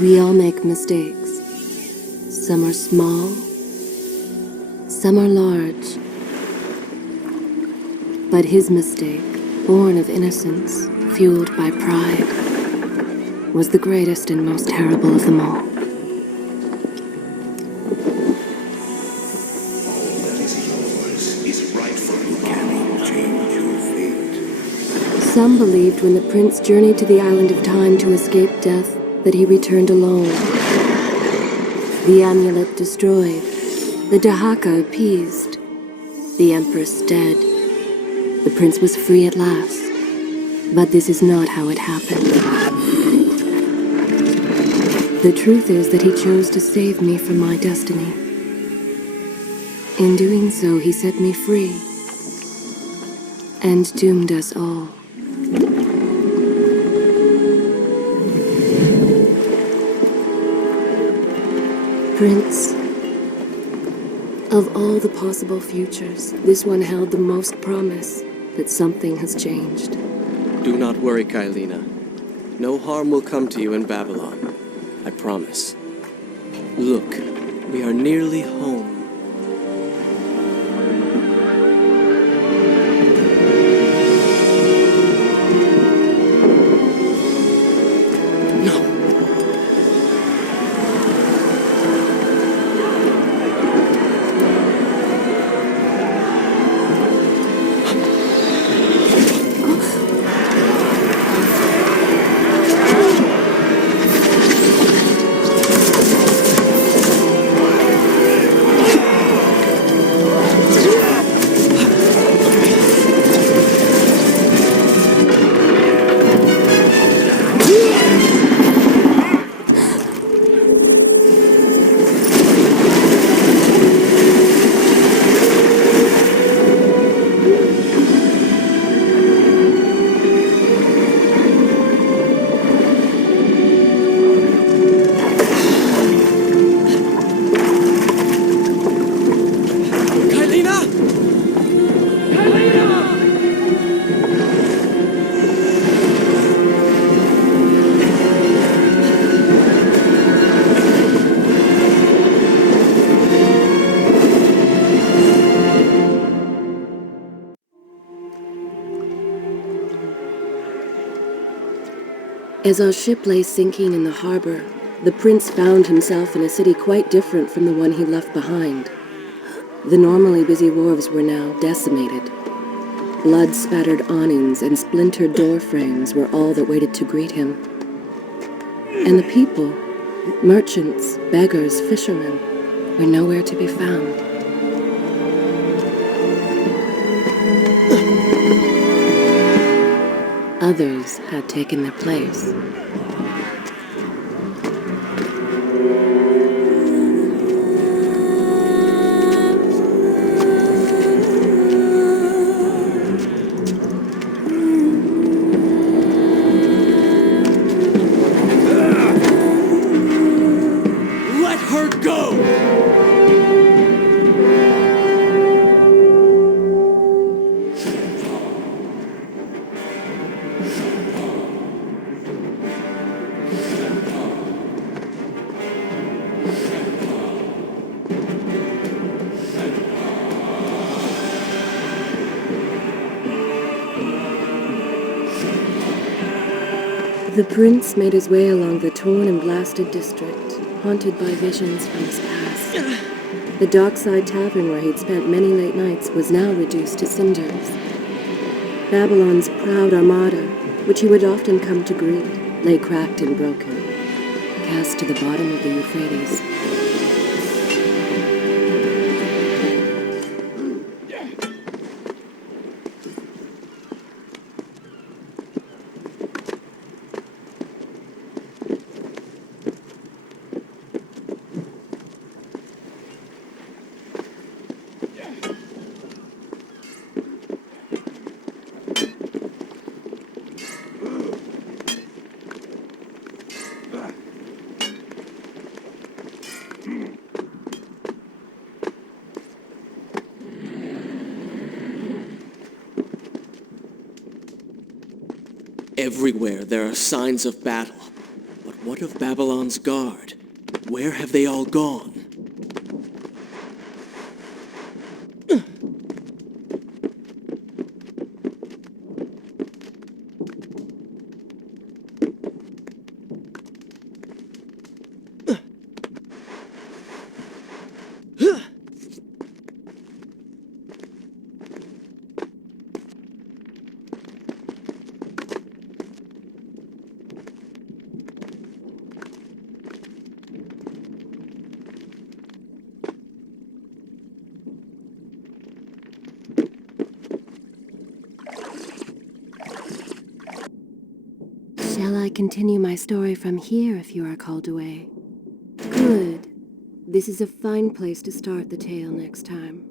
We all make mistakes. Some are small, some are large. But his mistake, born of innocence, fueled by pride, was the greatest and most terrible of them all. Some believed when the prince journeyed to the island of time to escape death, that he returned alone. The amulet destroyed, the Dahaka appeased, the empress dead. The prince was free at last. But this is not how it happened. The truth is that he chose to save me from my destiny. In doing so, he set me free and doomed us all. Prince, of all the possible futures, this one held the most promise that something has changed. Do not worry, Kailina. No harm will come to you in Babylon. I promise. Look, we are nearly home. As our ship lay sinking in the harbor, the prince found himself in a city quite different from the one he left behind. The normally busy wharves were now decimated. Blood-spattered awnings and splintered door frames were all that waited to greet him. And the people, merchants, beggars, fishermen, were nowhere to be found. Others had taken their place. Let her go! The prince made his way along the torn and blasted district, haunted by visions from his past. The dockside tavern where he'd spent many late nights was now reduced to cinders. Babylon's proud armada, which he would often come to greet, lay cracked and broken, cast to the bottom of the Euphrates. Everywhere there are signs of battle. But what of Babylon's guard? Where have they all gone? Shall I continue my story from here if you are called away? Good. This is a fine place to start the tale next time.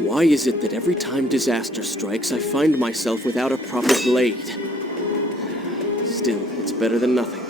Why is it that every time disaster strikes, I find myself without a proper blade? Still, it's better than nothing.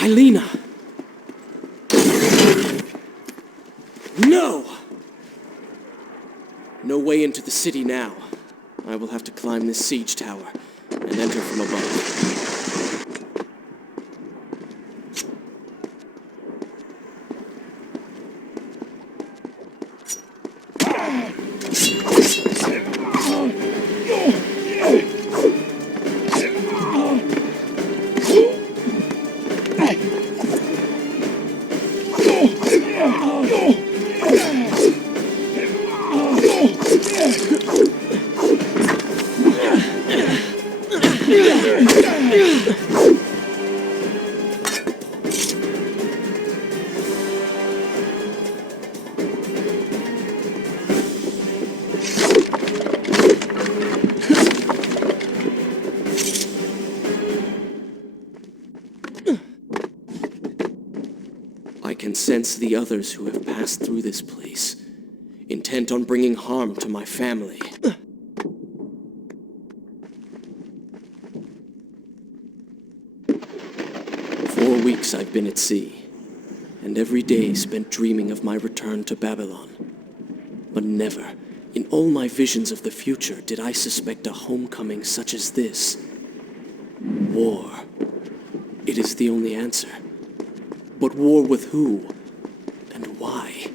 Kylina! No! No way into the city now. I will have to climb this siege tower and enter from above. I can sense the others who have passed through this place, intent on bringing harm to my family. 4 weeks I've been at sea, and every day spent dreaming of my return to Babylon. But never, in all my visions of the future, did I suspect a homecoming such as this. War. It is the only answer. But war with who? And why?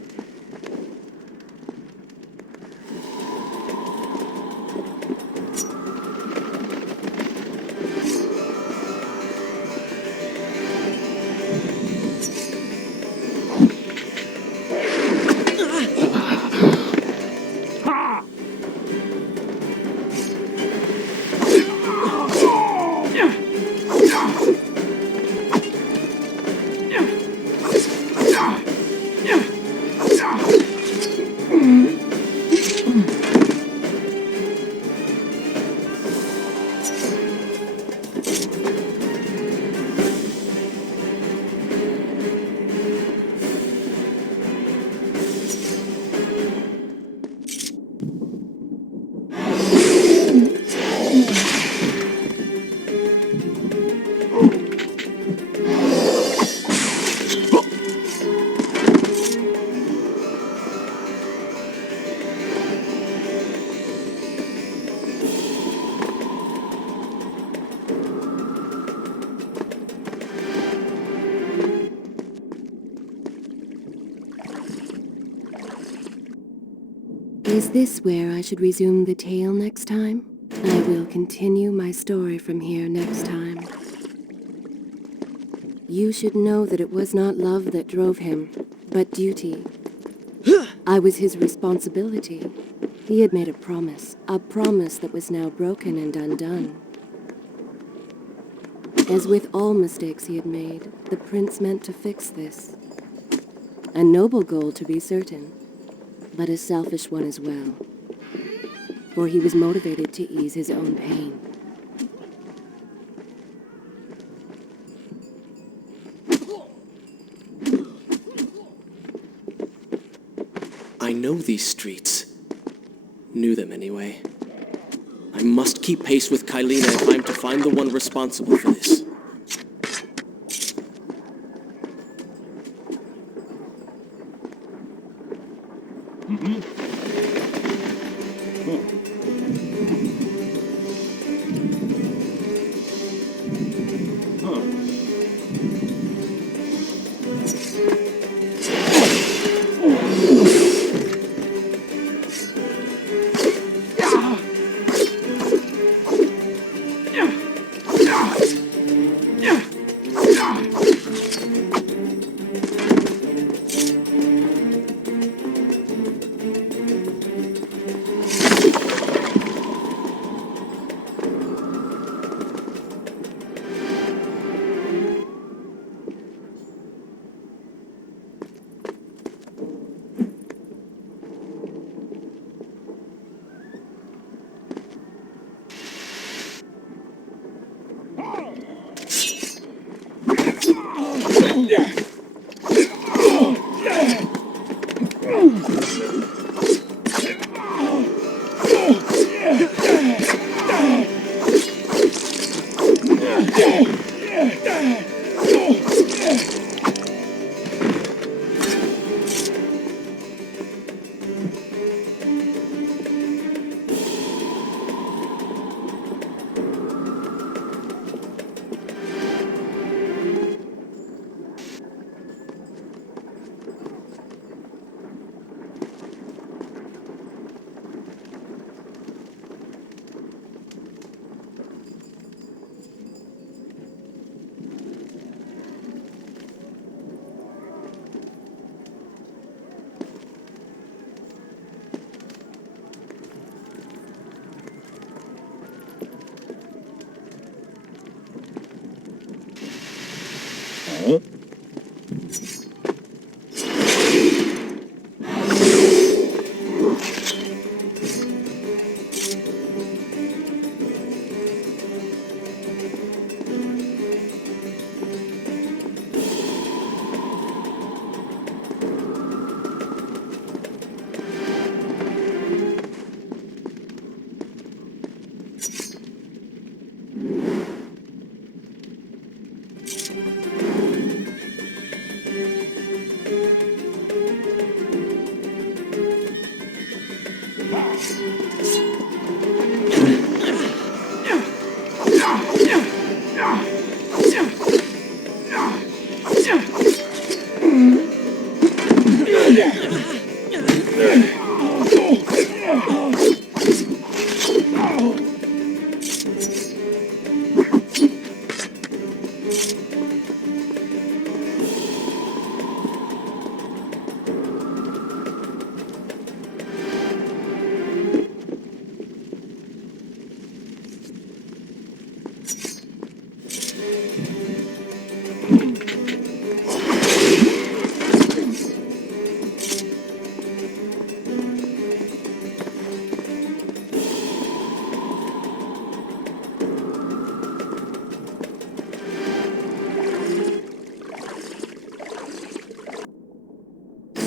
Is this where I should resume the tale next time? I will continue my story from here next time. You should know that it was not love that drove him, but duty. I was his responsibility. He had made a promise that was now broken and undone. As with all mistakes he had made, the prince meant to fix this. A noble goal, to be certain, but a selfish one as well, for he was motivated to ease his own pain. I know these streets. Knew them anyway. I must keep pace with Kylina if I'm to find the one responsible for this.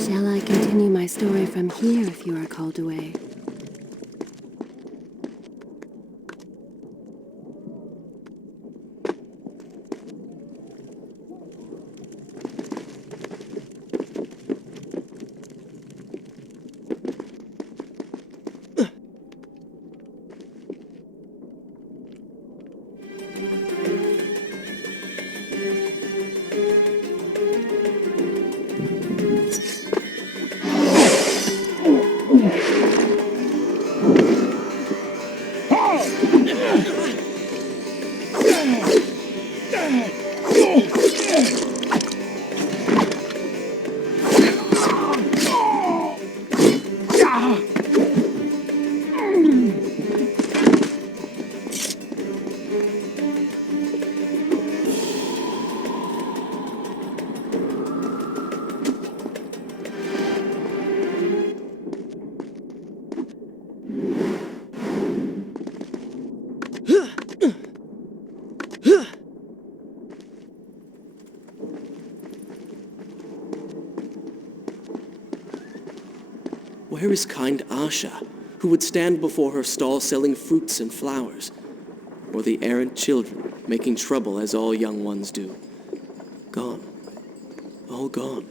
Shall I continue my story from here if you are called away? Where is kind Asha, who would stand before her stall selling fruits and flowers? Or the errant children, making trouble as all young ones do? Gone. All gone.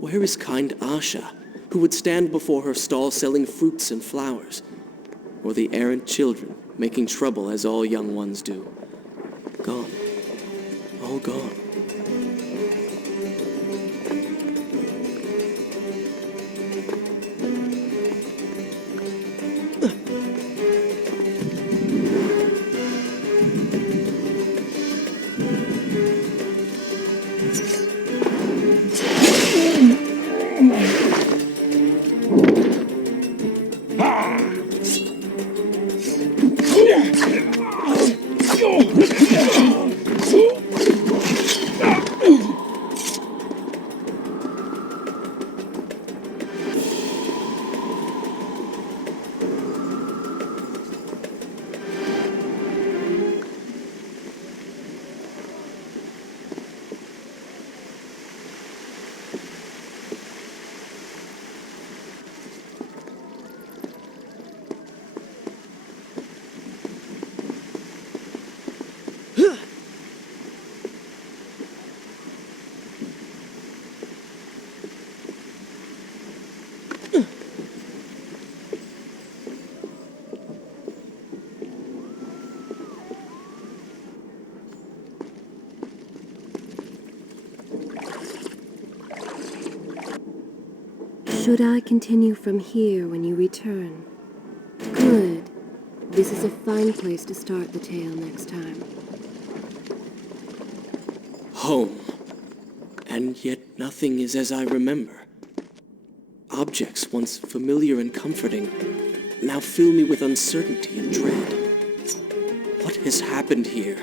Where is kind Asha, who would stand before her stall selling fruits and flowers? Or the errant children, making trouble as all young ones do? Gone. All gone. Should I continue from here when you return? Good. This is a fine place to start the tale next time. Home. And yet nothing is as I remember. Objects once familiar and comforting now fill me with uncertainty and dread. What has happened here?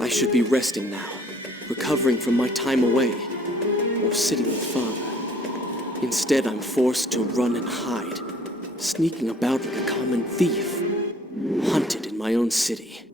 I should be resting now, recovering from my time away. Or of sitting with father. Instead, I'm forced to run and hide, sneaking about like a common thief, hunted in my own city.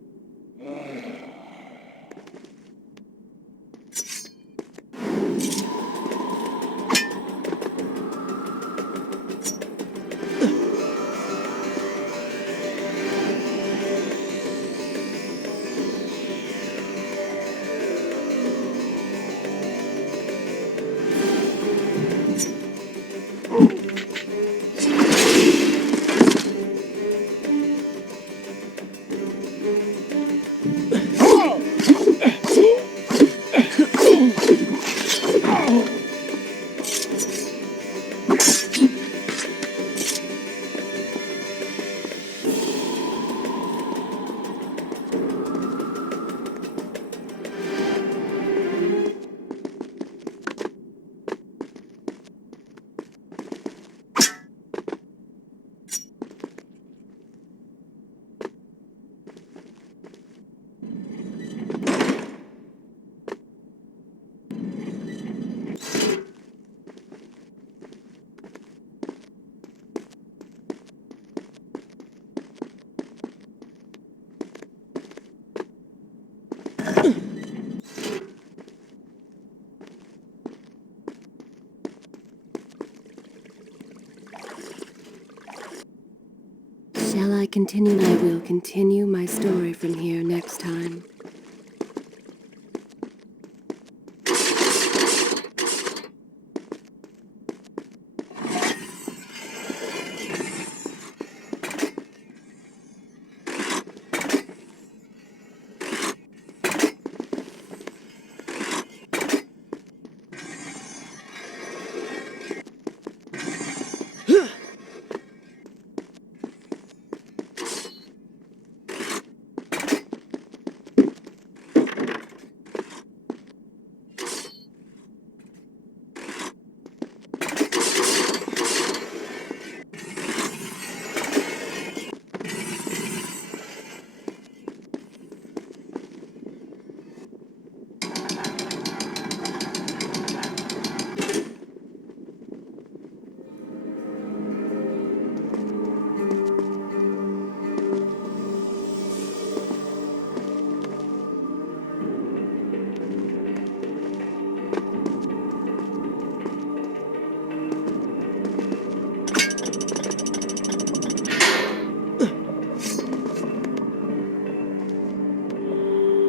Shall I continue? I will continue my story from here next time.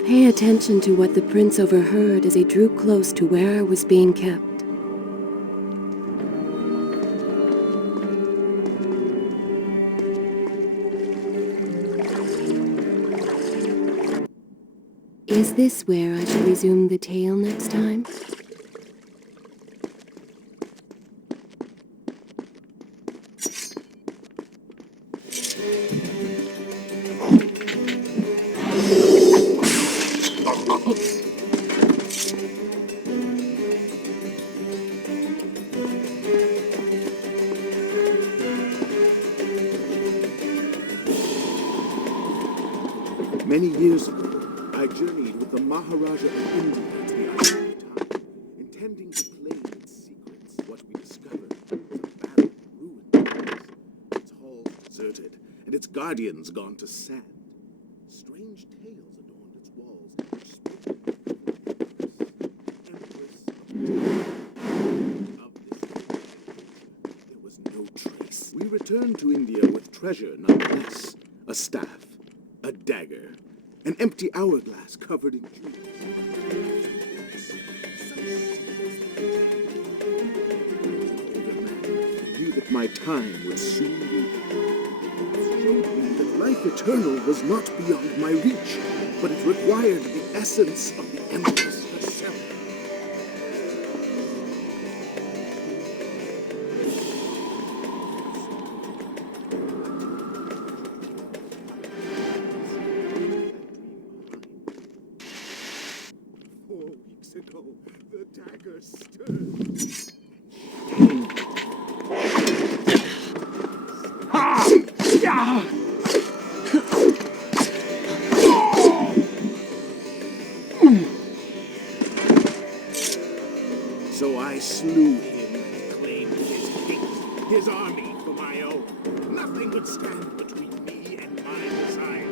Pay attention to what the prince overheard as he drew close to where I was being kept. Is this where I should resume the tale next time? Many years ago, I journeyed with the Maharaja of India to the island of Time, intending to claim its secrets. What we discovered was a barren, ruined place, its halls deserted, and its guardians gone to sand. Strange tales adorned its walls, which spoke of the empress of this. There was no trace. We returned to India with treasure nonetheless, a staff, a dagger, an empty hourglass covered in jewels. I knew that my time would soon be. It showed me that life eternal was not beyond my reach, but it required the essence of the Empress herself. Ago, the dagger stirred. So I slew him and claimed his hate, his army for my own. Nothing would stand between me and my desire.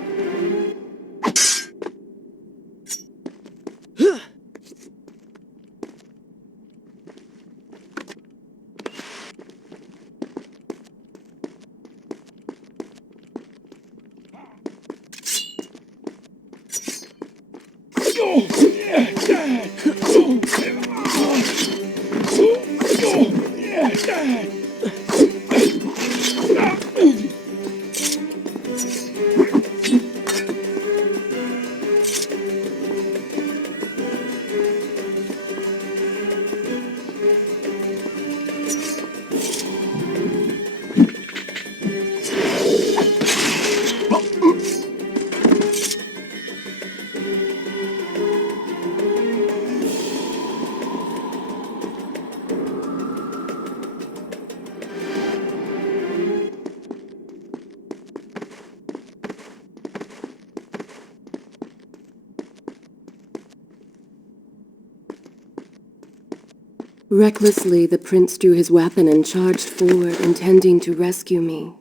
Recklessly, the prince drew his weapon and charged forward, intending to rescue me.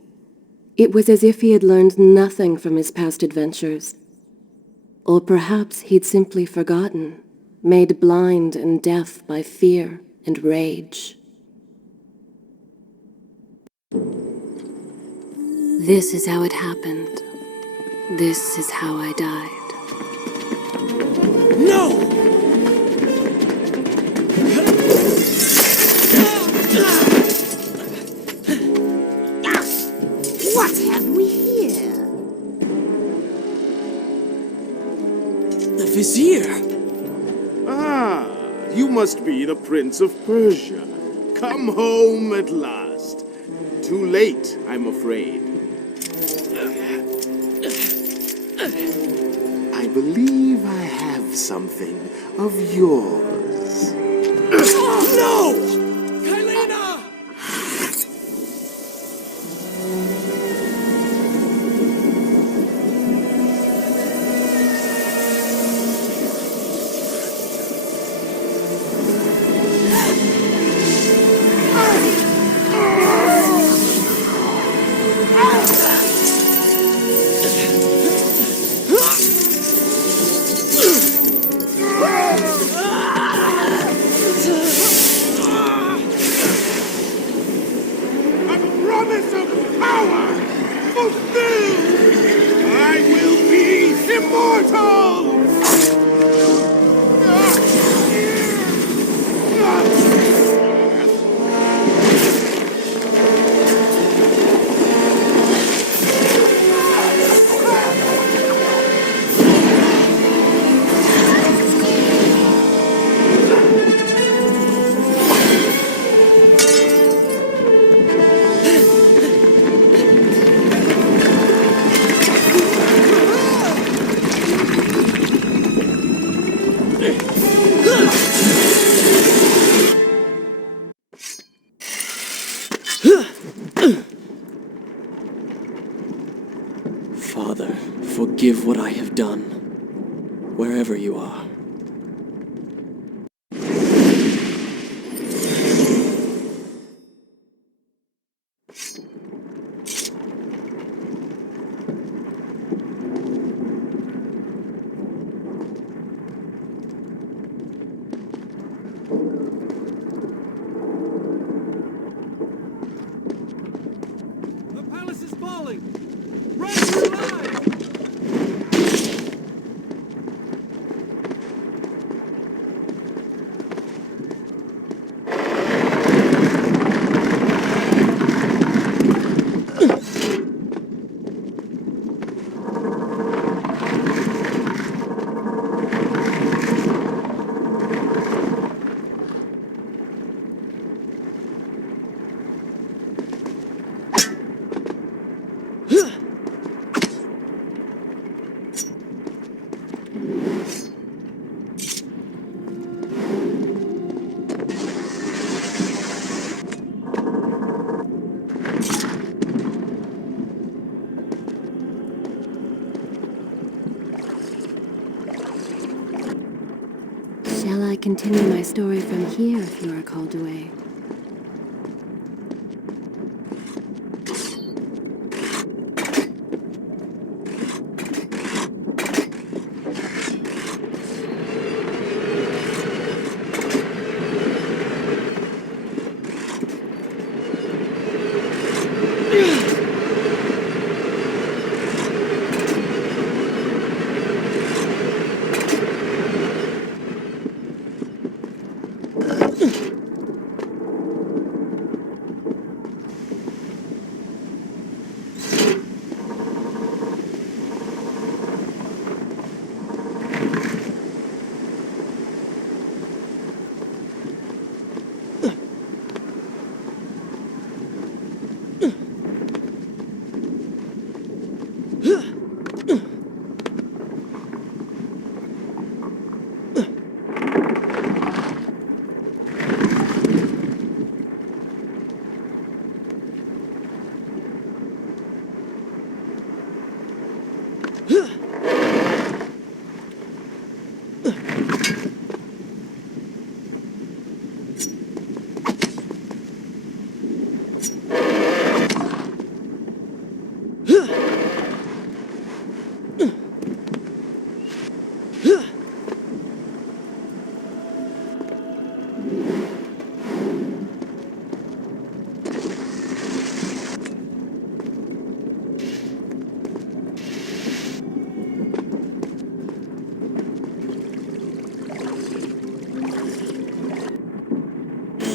It was as if he had learned nothing from his past adventures. Or perhaps he'd simply forgotten, made blind and deaf by fear and rage. This is how it happened. This is how I died. No! What have we here? The Vizier! Ah, you must be the Prince of Persia. Come home at last. Too late, I'm afraid. I believe I have something of yours. No! Helena! A promise of power fulfilled! I will be immortal! Father, forgive what I have done, wherever you are. The palace is falling! Run for your lives! I continue my story from here if you are called away?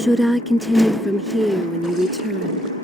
Should I continue from here when you return?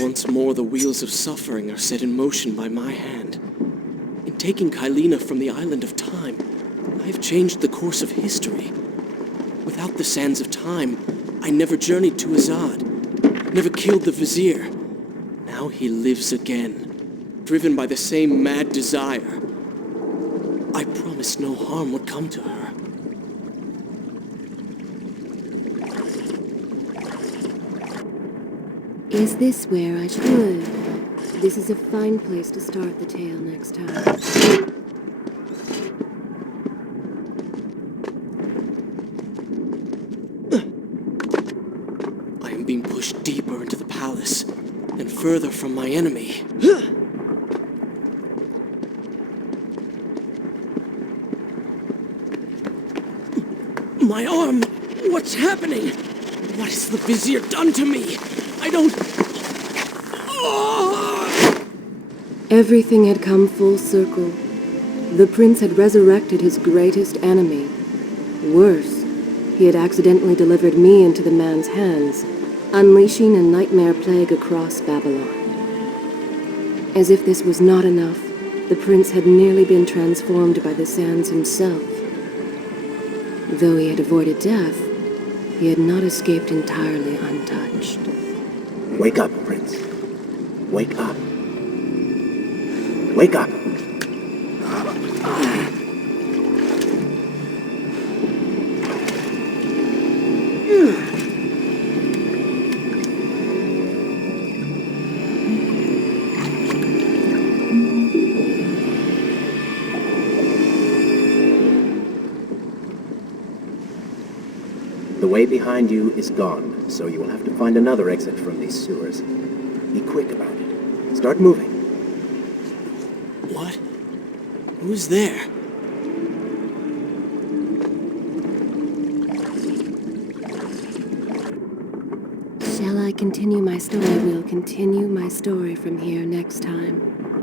Once more the wheels of suffering are set in motion by my hand. In taking Kylina from the island of time, I have changed the course of history. Without the sands of time, I never journeyed to Azad, never killed the vizier. Now he lives again, driven by the same mad desire. I promised no harm would come to her. Is this where I should? This is a fine place to start the tale next time. I am being pushed deeper into the palace and further from my enemy. My arm! What's happening? What has the vizier done to me? I don't... Everything had come full circle. The prince had resurrected his greatest enemy. Worse, he had accidentally delivered me into the man's hands, unleashing a nightmare plague across Babylon. As if this was not enough, the prince had nearly been transformed by the sands himself. Though he had avoided death, he had not escaped entirely untouched. Wake up, Prince. Wake up. Wake up. The way behind you is gone, so you will have to find another exit from these sewers. Be quick about it. Start moving. What? Who's there? Shall I continue my story? I will continue my story from here next time.